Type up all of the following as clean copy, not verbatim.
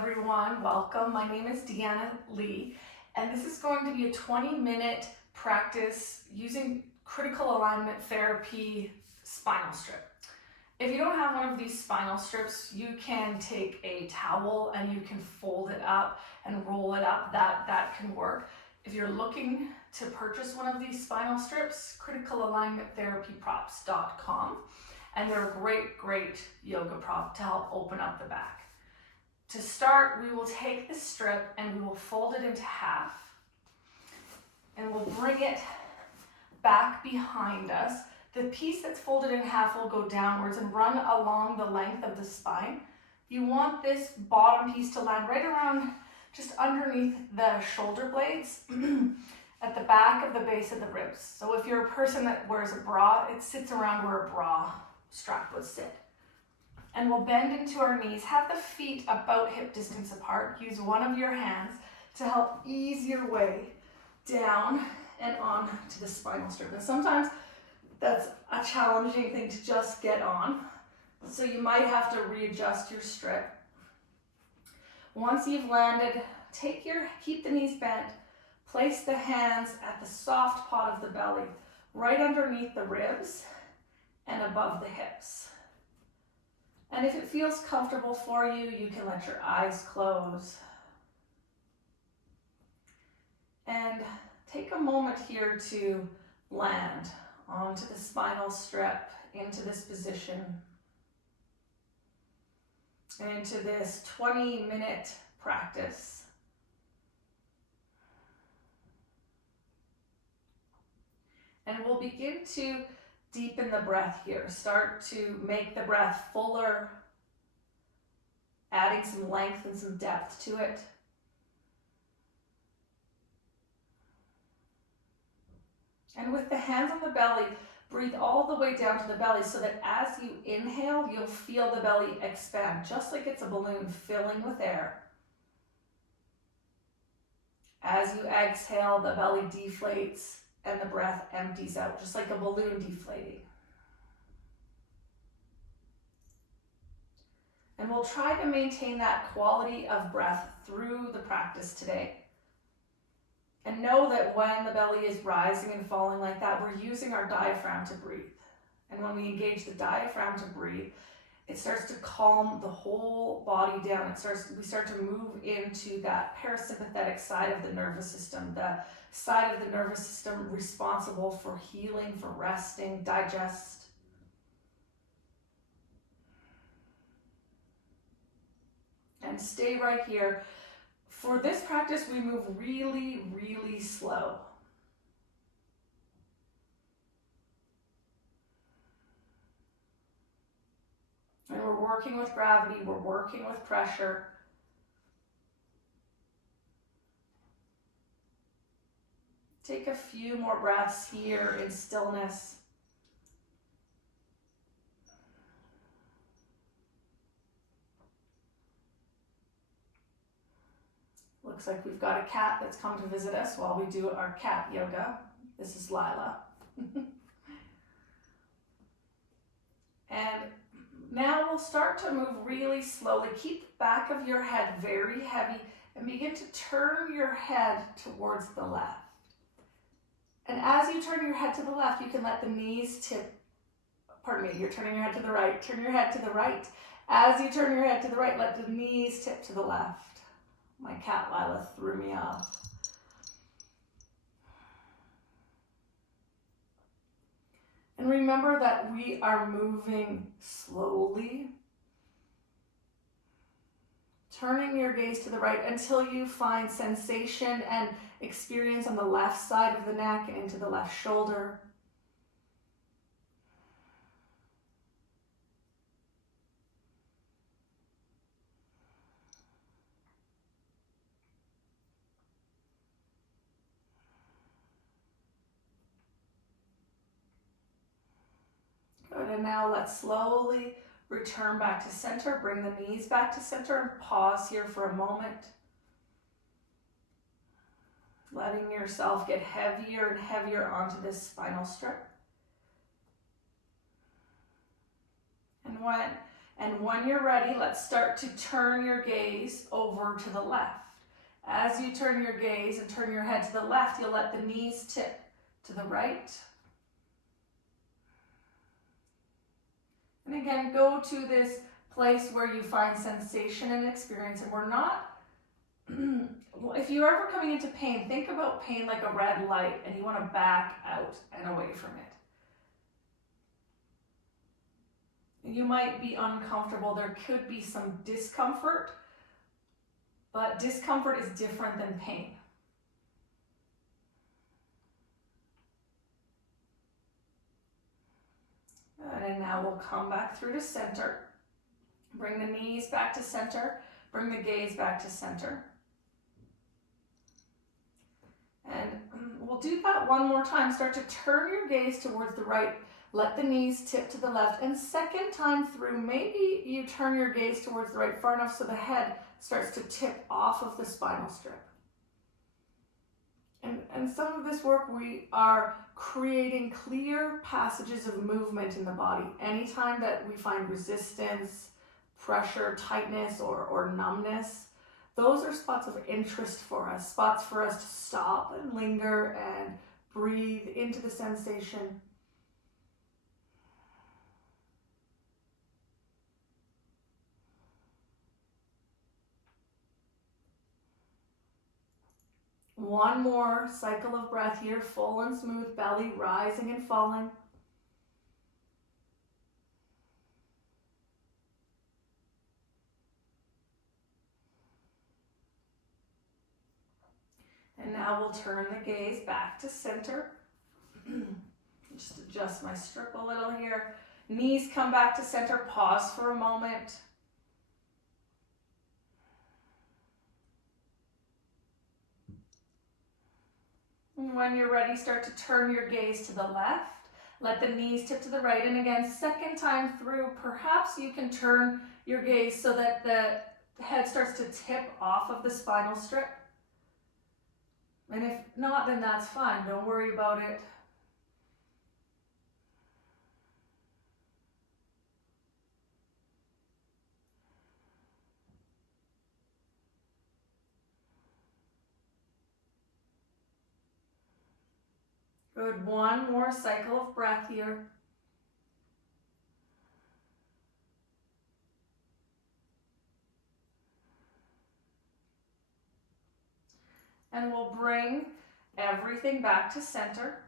everyone, welcome. My name is Deanna Lee, and this is going to be a 20-minute practice using critical alignment therapy spinal strip. If you don't have one of these spinal strips, you can take a towel and you can fold it up and roll it up. That can work. If you're looking to purchase one of these spinal strips, criticalalignmenttherapyprops.com, and they're a great yoga prop to help open up the back. To start, we will take the strip and we will fold it into half, and we'll bring it back behind us. The piece that's folded in half will go downwards and run along the length of the spine. You want this bottom piece to land right around just underneath the shoulder blades at the back of the base of the ribs. So if you're a person that wears a bra, it sits around where a bra strap would sit. And we'll bend into our knees, have the feet about hip distance apart. Use one of your hands to help ease your way down and on to the spinal strip. And sometimes that's a challenging thing to just get on, so you might have to readjust your strip. Once you've landed, keep the knees bent, place the hands at the soft pot of the belly, right underneath the ribs and above the hips. And if it feels comfortable for you, you can let your eyes close. And take a moment here to land onto the spinal strip, into this position, and into this 20-minute practice. And we'll begin to deepen the breath here. Start to make the breath fuller, adding some length and some depth to it. And with the hands on the belly, breathe all the way down to the belly so that as you inhale, you'll feel the belly expand, just like it's a balloon filling with air. As you exhale, the belly deflates and the breath empties out, just like a balloon deflating. And we'll try to maintain that quality of breath through the practice today. And know that when the belly is rising and falling like that, we're using our diaphragm to breathe. And when we engage the diaphragm to breathe, it starts to calm the whole body down. We start to move into that parasympathetic side of the nervous system, the side of the nervous system responsible for healing, for resting, digest. And stay right here. For this practice, we move really slow. And we're working with gravity, we're working with pressure. Take a few more breaths here in stillness. Looks like we've got a cat that's come to visit us while we do our cat yoga. This is Lila. And now we'll start to move really slowly. Keep the back of your head very heavy and begin to turn your head towards the left. And as you turn your head to the left, you can let the knees tip. Pardon me, you're turning your head to the right. Turn your head to the right. As you turn your head to the right, let the knees tip to the left. My cat Lila threw me off. And remember that we are moving slowly, turning your gaze to the right until you find sensation and experience on the left side of the neck and into the left shoulder. Good, and now let's slowly return back to center. Bring the knees back to center and pause here for a moment. Letting yourself get heavier and heavier onto this spinal strip. And when you're ready, let's start to turn your gaze over to the left. As you turn your gaze and turn your head to the left, you'll let the knees tip to the right. And again, go to this place where you find sensation and experience. And we're not, if you're ever coming into pain, think about pain like a red light and you want to back out and away from it. You might be uncomfortable. There could be some discomfort, but discomfort is different than pain. Good, and now we'll come back through to center. Bring the knees back to center. Bring the gaze back to center. And we'll do that one more time. Start to turn your gaze towards the right. Let the knees tip to the left. And second time through, maybe you turn your gaze towards the right far enough so the head starts to tip off of the spinal strip. And some of this work, we are creating clear passages of movement in the body. Anytime that we find resistance, pressure, tightness, or numbness, those are spots of interest for us, spots for us to stop and linger and breathe into the sensation. One more cycle of breath here, full and smooth, belly rising and falling. And now we'll turn the gaze back to center. Just adjust my strip a little here. Knees come back to center, pause for a moment. And when you're ready, start to turn your gaze to the left. Let the knees tip to the right. And again, second time through, perhaps you can turn your gaze so that the head starts to tip off of the spinal strip. And if not, then that's fine. Don't worry about it. Good, one more cycle of breath here. And we'll bring everything back to center.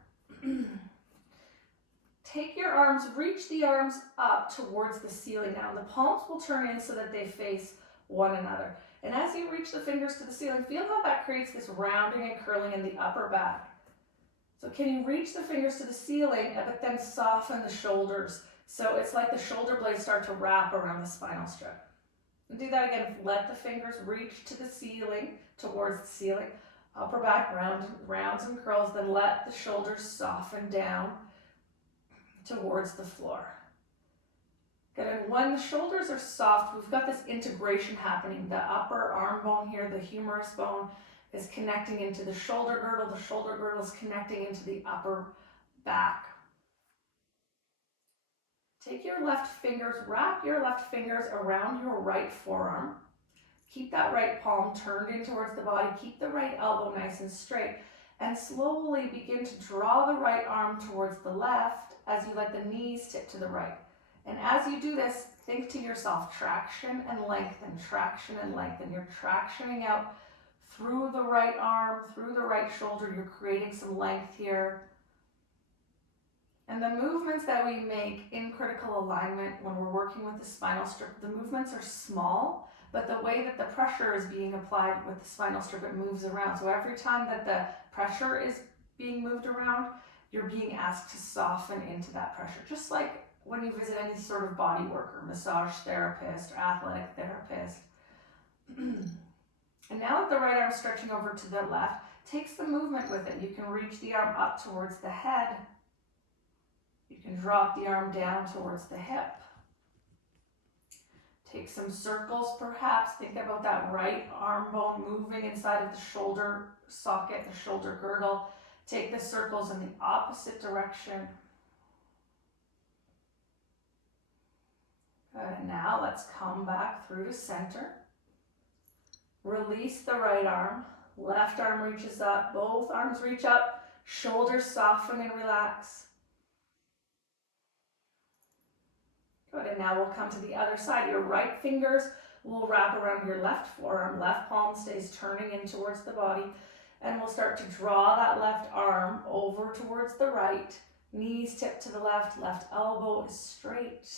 Take your arms, reach the arms up towards the ceiling now. And the palms will turn in so that they face one another. And as you reach the fingers to the ceiling, feel how that creates this rounding and curling in the upper back. So can you reach the fingers to the ceiling, but then soften the shoulders? So it's like the shoulder blades start to wrap around the spinal strip. And do that again. Let the fingers reach to the ceiling, towards the ceiling. Upper back rounds and curls. Then let the shoulders soften down towards the floor. Good. And when the shoulders are soft, we've got this integration happening. The upper arm bone here, the humerus bone, is connecting into the shoulder girdle. The shoulder girdle is connecting into the upper back. Take your left fingers, wrap your left fingers around your right forearm. Keep that right palm turned in towards the body. Keep the right elbow nice and straight. And slowly begin to draw the right arm towards the left as you let the knees tip to the right. And as you do this, think to yourself, traction and lengthen, traction and lengthen. You're tractioning out through the right arm, through the right shoulder. You're creating some length here. And the movements that we make in critical alignment when we're working with the spinal strip, the movements are small, but the way that the pressure is being applied with the spinal strip, it moves around. So every time that the pressure is being moved around, you're being asked to soften into that pressure. Just like when you visit any sort of body worker, massage therapist, or athletic therapist. And now that the right arm is stretching over to the left, takes the movement with it. You can reach the arm up towards the head. You can drop the arm down towards the hip. Take some circles perhaps. Think about that right arm bone moving inside of the shoulder socket, the shoulder girdle. Take the circles in the opposite direction. Good, and now let's come back through to center. Release the right arm, left arm reaches up, both arms reach up, shoulders soften and relax. Good, and now we'll come to the other side. Your right fingers will wrap around your left forearm, left palm stays turning in towards the body, and we'll start to draw that left arm over towards the right, knees tip to the left, left elbow is straight.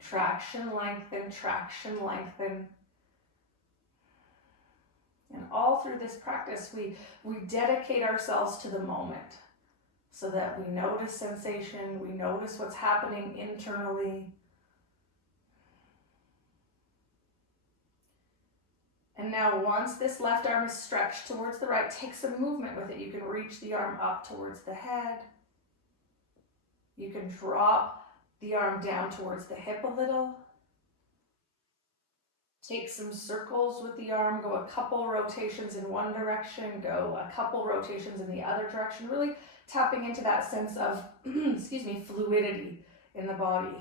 Traction, lengthen, traction, lengthen. And all through this practice, we dedicate ourselves to the moment so that we notice sensation, we notice what's happening internally. And now once this left arm is stretched towards the right, take some movement with it. You can reach the arm up towards the head. You can drop the arm down towards the hip a little. Take some circles with the arm, go a couple rotations in one direction, go a couple rotations in the other direction, really tapping into that sense of, fluidity in the body.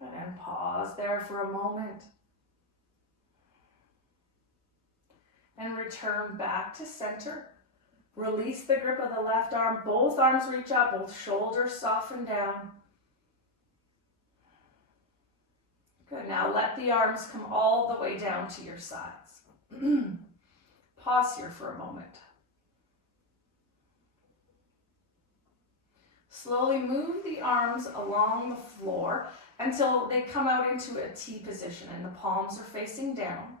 And pause there for a moment. And return back to center. Release the grip of the left arm. Both arms reach up, both shoulders soften down. Good, now let the arms come all the way down to your sides. Pause here for a moment. Slowly move the arms along the floor until they come out into a T position and the palms are facing down.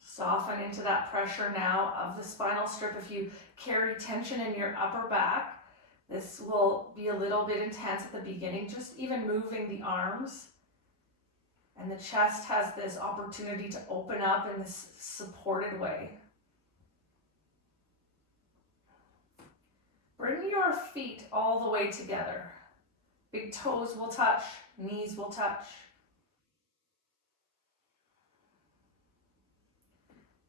Soften into that pressure now of the spinal strip. If you carry tension in your upper back, this will be a little bit intense at the beginning, just even moving the arms. And the chest has this opportunity to open up in this supported way. Bring your feet all the way together. Big toes will touch, knees will touch.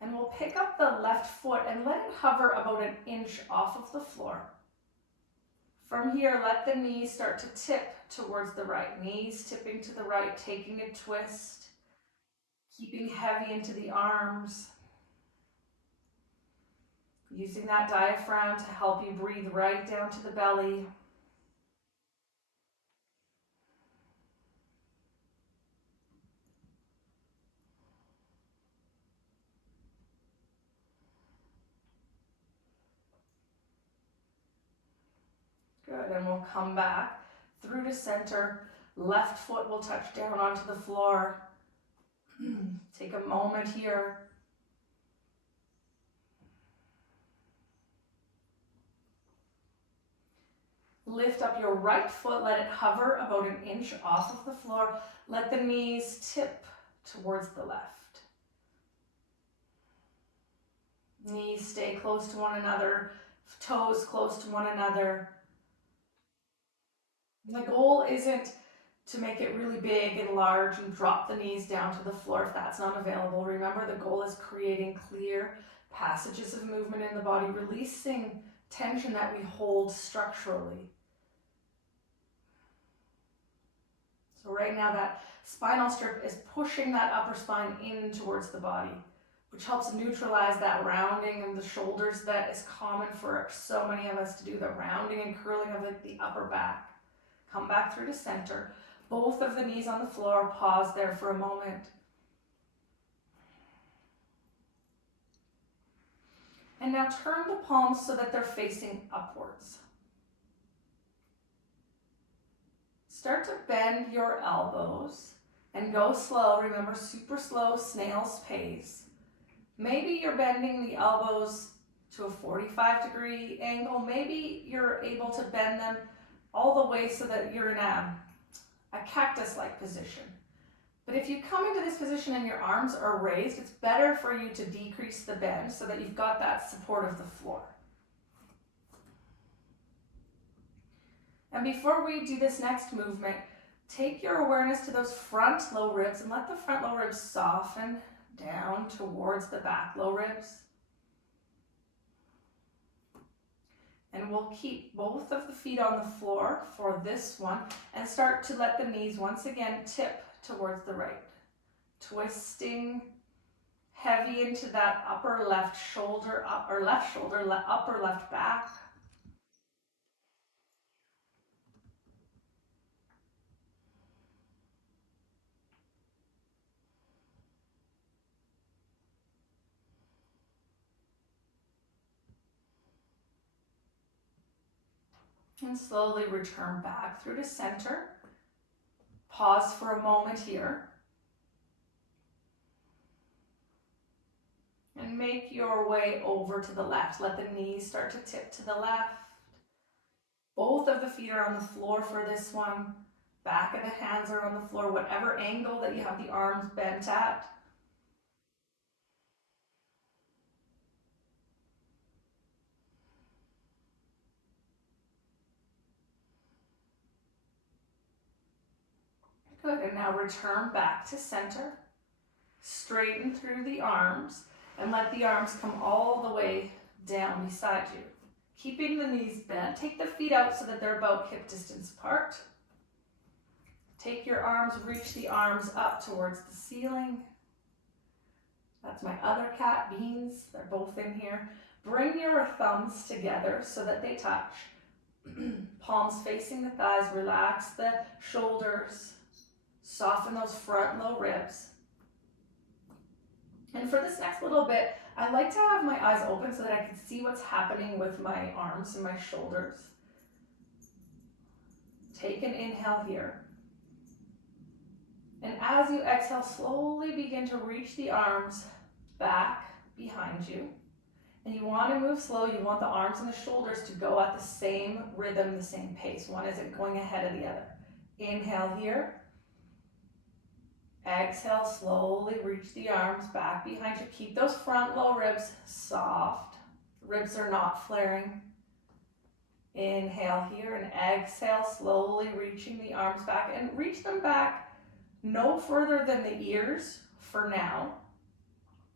And we'll pick up the left foot and let it hover about an inch off of the floor. From here, let the knees start to tip towards the right. Knees tipping to the right, taking a twist, keeping heavy into the arms. Using that diaphragm to help you breathe right down to the belly. Good, and we'll come back through to center. Left foot will touch down onto the floor. Take a moment here. Lift up your right foot, let it hover about an inch off of the floor. Let the knees tip towards the left. Knees stay close to one another, toes close to one another. The goal isn't to make it really big and large and drop the knees down to the floor if that's not available. Remember, the goal is creating clear passages of movement in the body, releasing tension that we hold structurally. So right now that spinal strip is pushing that upper spine in towards the body, which helps neutralize that rounding of the shoulders that is common for so many of us to do, the rounding and curling of the upper back. Come back through to center. Both of the knees on the floor. Pause there for a moment. And now turn the palms so that they're facing upwards. Start to bend your elbows and go slow. Remember, super slow, snail's pace. Maybe you're bending the elbows to a 45-degree angle. Maybe you're able to bend them all the way so that you're in a cactus-like position. But if you come into this position and your arms are raised, it's better for you to decrease the bend so that you've got that support of the floor. And before we do this next movement, take your awareness to those front low ribs and let the front low ribs soften down towards the back low ribs. And we'll keep both of the feet on the floor for this one and start to let the knees once again tip towards the right. Twisting heavy into that upper left shoulder, upper left back. And slowly return back through to center. Pause for a moment here. And make your way over to the left. Let the knees start to tip to the left. Both of the feet are on the floor for this one. Back of the hands are on the floor, whatever angle that you have the arms bent at. Good, and now return back to center. Straighten through the arms and let the arms come all the way down beside you. Keeping the knees bent, take the feet out so that they're about hip distance apart. Take your arms, reach the arms up towards the ceiling. That's my other cat, Beans, they're both in here. Bring your thumbs together so that they touch. Palms facing the thighs, relax the shoulders. Soften those front low ribs. And for this next little bit, I like to have my eyes open so that I can see what's happening with my arms and my shoulders. Take an inhale here. And as you exhale, slowly begin to reach the arms back behind you. And you want to move slow. You want the arms and the shoulders to go at the same rhythm, the same pace. One isn't going ahead of the other. Inhale here. Exhale, slowly reach the arms back behind you. Keep those front low ribs soft. Ribs are not flaring. Inhale here and exhale, slowly reaching the arms back, and reach them back no further than the ears for now.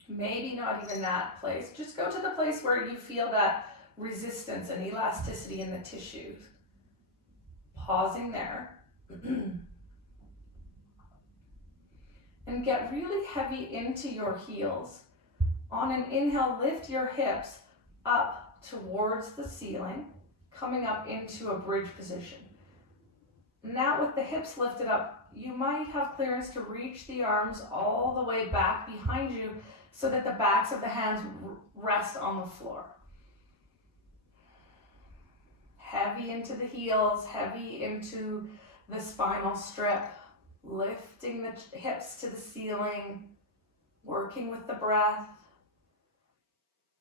Maybe not even that place. Just go to the place where you feel that resistance and elasticity in the tissues. Pausing there. And get really heavy into your heels. On an inhale, lift your hips up towards the ceiling, coming up into a bridge position. Now with the hips lifted up, you might have clearance to reach the arms all the way back behind you so that the backs of the hands rest on the floor. Heavy into the heels, heavy into the spinal strip. Lifting the hips to the ceiling, working with the breath.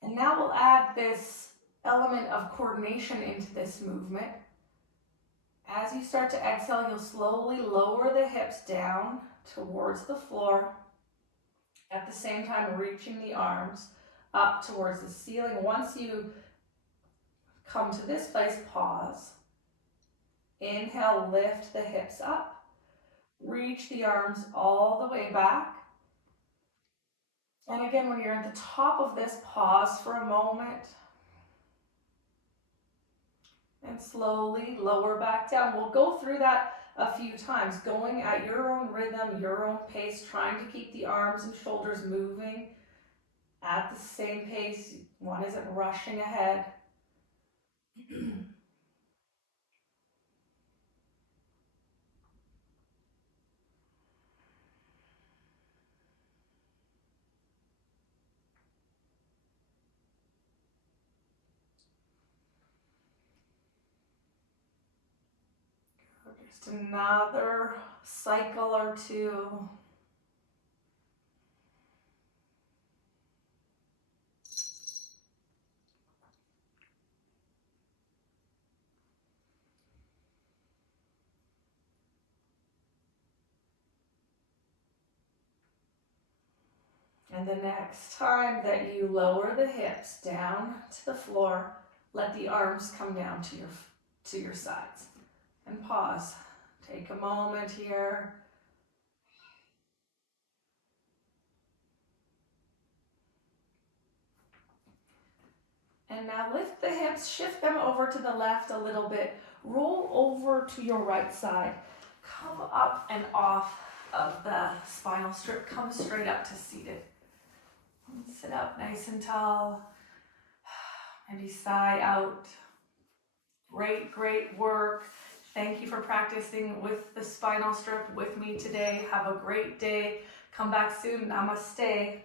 And now we'll add this element of coordination into this movement. As you start to exhale, you'll slowly lower the hips down towards the floor. At the same time, reaching the arms up towards the ceiling. Once you come to this place, pause. Inhale, lift the hips up. Reach the arms all the way back. And again, when you're at the top of this, pause for a moment. And slowly lower back down. We'll go through that a few times, going at your own rhythm, your own pace, trying to keep the arms and shoulders moving at the same pace. One isn't rushing ahead. Just another cycle or two. And the next time that you lower the hips down to the floor, let the arms come down to your sides. And pause. Take a moment here. And now lift the hips, shift them over to the left a little bit. Roll over to your right side. Come up and off of the spinal strip. Come straight up to seated. And sit up nice and tall. Maybe sigh out. Great, great work. Thank you for practicing with the spinal strip with me today. Have a great day. Come back soon. Namaste.